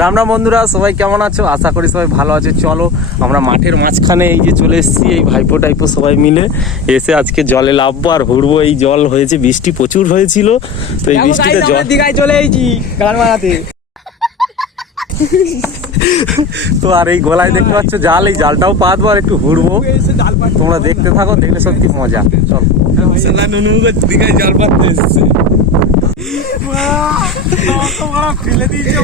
রাম রাম বন্ধুরা সবাই কেমন আছো? আশা করি সবাই ভালো আছে। চলো আমরা মাঠের মাঝখানে এই যে চলে এসেছি এই ভাইপো টাইপো সবাই মিলে। এসে আজকে জলে নামবো আর হুড়বো। এই জল হয়েছে বৃষ্টি প্রচুর হয়েছিল তো এই বৃষ্টিতে জল দীঘায় চলে এসেছি গান মারাতে তো আর এই গলায় দেখতে পাচ্ছ জাল এই জালটাও পাতবো আর একটু হুড়বো। তোমরা দেখতে থাকো দেখলে সত্যি মজা। চল। সালা নুনু পাততে এসেছে। ফেলে দিয়েছে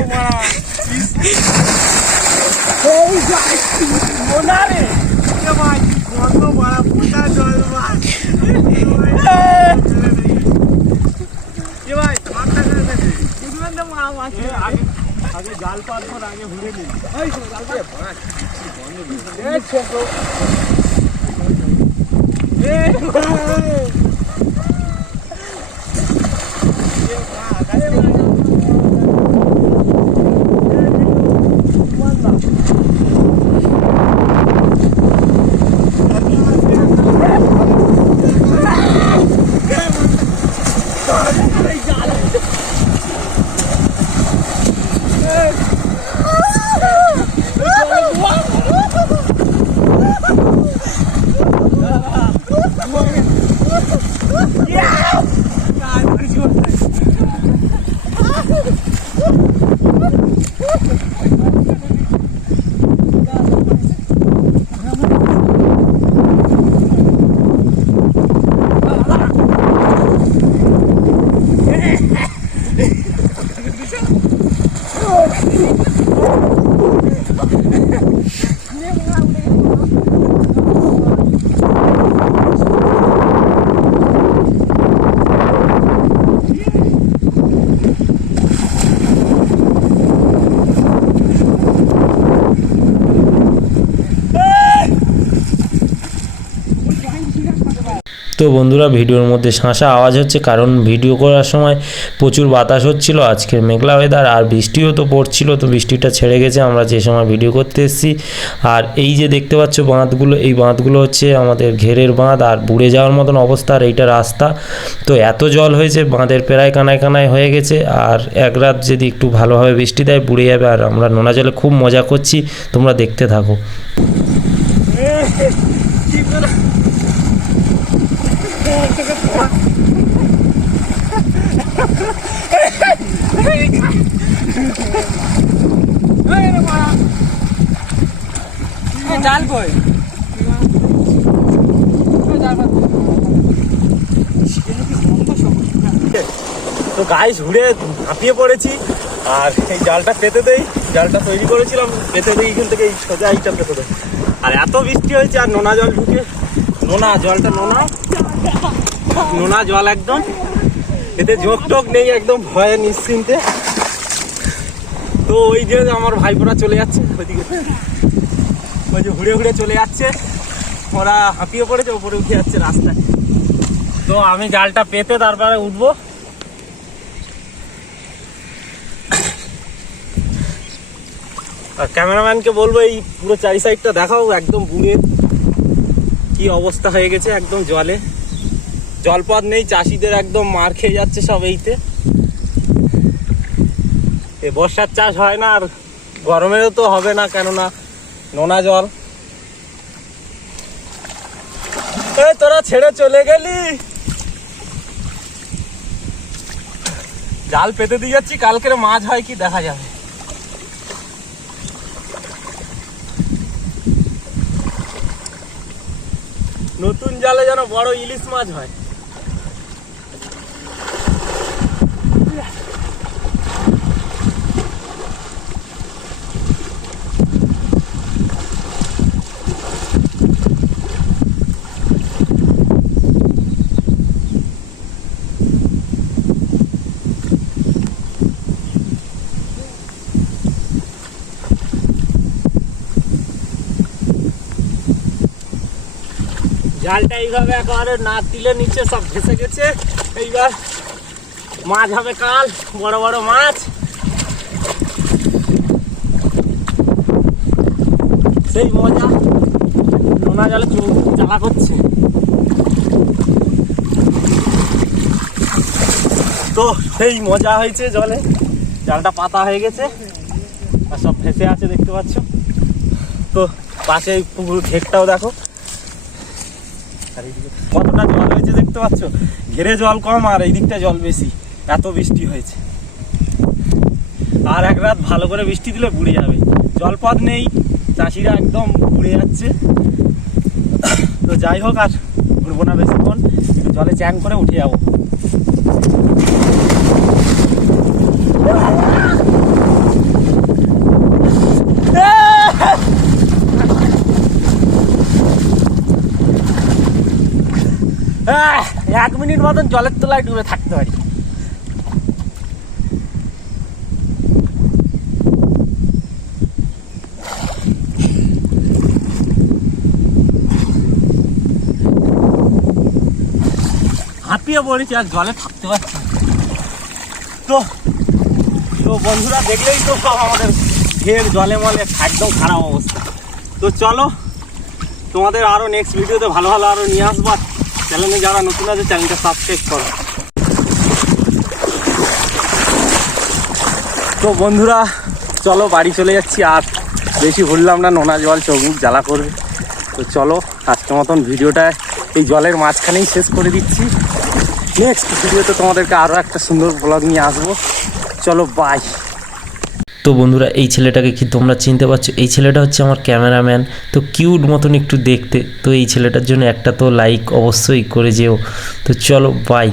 মারা আগে জাল পাতবো আগে ঘুরে নিই Oh, তো বন্ধুরা, ভিডিওর মধ্যে শাঁসা আওয়াজ হচ্ছে, কারণ ভিডিও করার সময় প্রচুর বাতাস হচ্ছিল। আজকের মেঘলা ওয়েদার আর বৃষ্টিও তো পড়ছিল, তো বৃষ্টিটা ছেড়ে গেছে। আমরা যে সময় ভিডিও করতে এসেছি, আর এই যে দেখতে পাচ্ছ বাঁধগুলো, এই বাঁধগুলো হচ্ছে আমাদের ঘেরের বাঁধ, আর বুড়ে যাওয়ার মতন অবস্থা, আর এইটা রাস্তা। তো এত জল হয়েছে, বাঁধের প্রায় কানায় কানায় হয়ে গেছে, আর এক রাত যদি একটু ভালোভাবে বৃষ্টি দেয়, বুড়ে যাবে। আর আমরা নোনা জলে খুব মজা করছি, তোমরা দেখতে থাকো। তো গায়ে ঘুরে হাঁপিয়ে পড়েছি, আর এই জালটা পেতে দেই, জালটা তৈরি করেছিলাম, পেতে দেই এখান থেকে এই সোজা এইটা পেতে দেয় আর এত বৃষ্টি হয়েছে, আর নোনা জল ঢুকে নোনা, জলটা নোনা। নোনা জল একদম। এতে যোগ টোক নেই, একদম ভয়ে নিশ্চিন্তে। তো ওই যে আমার ভাইপোরা চলে যাচ্ছে, ওইদিকে। ওই যে ঘুরে ঘুরে চলে যাচ্ছে। ওরা হাঁপিয়ে পড়েছে, ওপরে উঠে যাচ্ছে রাস্তায়। তো আমি জালটা পেতে তারপরে উঠবো। আর ক্যামেরাম্যানকে বলব, এই পুরো চারি সাইডটা দেখাও, একদম বুড়ে অবস্থা হয়ে গেছে একদম জলে। জলপথ নেই, চাষিদের একদম মার খেয়ে যাচ্ছে সব এইতে। এ বর্ষার চাষ হয় না আর গরমেরও তো হবে না, কেননা নোনা জল। তোরা ছেড়ে চলে গেলি? জাল পেতে দিয়ে যাচ্ছি, কালকের মাছ হয় কি দেখা যাবে। নতুন জালে যেন বড় ইলিশ মাছ হয়। জালটা এইভাবে একেবারে না দিলে নিচে সব ভেসে গেছে। এইবার মাছ হবে কাল, বড় বড় মাছ। সেই মজা। নোনা জলে চোখ জ্বালা করছে। তো সেই মজা হয়েছে জলে। জালটা পাতা হয়ে গেছে। আর সব ভেসে আছে, দেখতে পাচ্ছ। তো পাশে পুকুর ঘেরটাও দেখো। কতটা জল হয়েছে দেখতে পাচ্ছ? ঘেরে জল কম আর এই দিকটা জল বেশি। এত বৃষ্টি হয়েছে। আর এক রাত ভালো করে বৃষ্টি দিলে বুড়ে যাবে। জলপথ নেই, চাষিরা একদম বুড়ে যাচ্ছে। তো যাই হোক আর ঘুরবো না বেশিক্ষণ জলে চ্যাং করে উঠে যাব। এক মিনিট মতন জলের তলায় ডুবে থাকতে পারি। হাঁপিয়ে পড়েছি, আর জলে থাকতে পারছি তো তো বন্ধুরা দেখলেই তো সব আমাদের ঘের, জলে মলে একদম খারাপ অবস্থা। তো চলো, তোমাদের আরও নেক্সট ভিডিওতে ভালো ভালো আরও নিয়ে আসব। আর চ্যানেলে যারা নতুন আছে, চ্যানেলটা সাবস্ক্রাইব করো। তো বন্ধুরা, চলো বাড়ি চলে যাচ্ছি, আর বেশি ভুললাম না, নোনা জল চোখ জ্বালা করবে। তো চলো, আজকের মতন ভিডিওটা এই জলের মাঝখানেই শেষ করে দিচ্ছি। নেক্সট ভিডিওতে তোমাদেরকে আরও একটা সুন্দর ব্লগ নিয়ে আসব। চলো বাই তো বন্ধুরা, এই ছেলেটাকে কি তোমরা চিনতে পারছ? এই ছেলেটা হচ্ছে আমার ক্যামেরাম্যান। তো কিউট মতন একটু দেখতে। তো এই ছেলেটার জন্য একটা তো লাইক অবশ্যই করে যেও। তো চলো বাই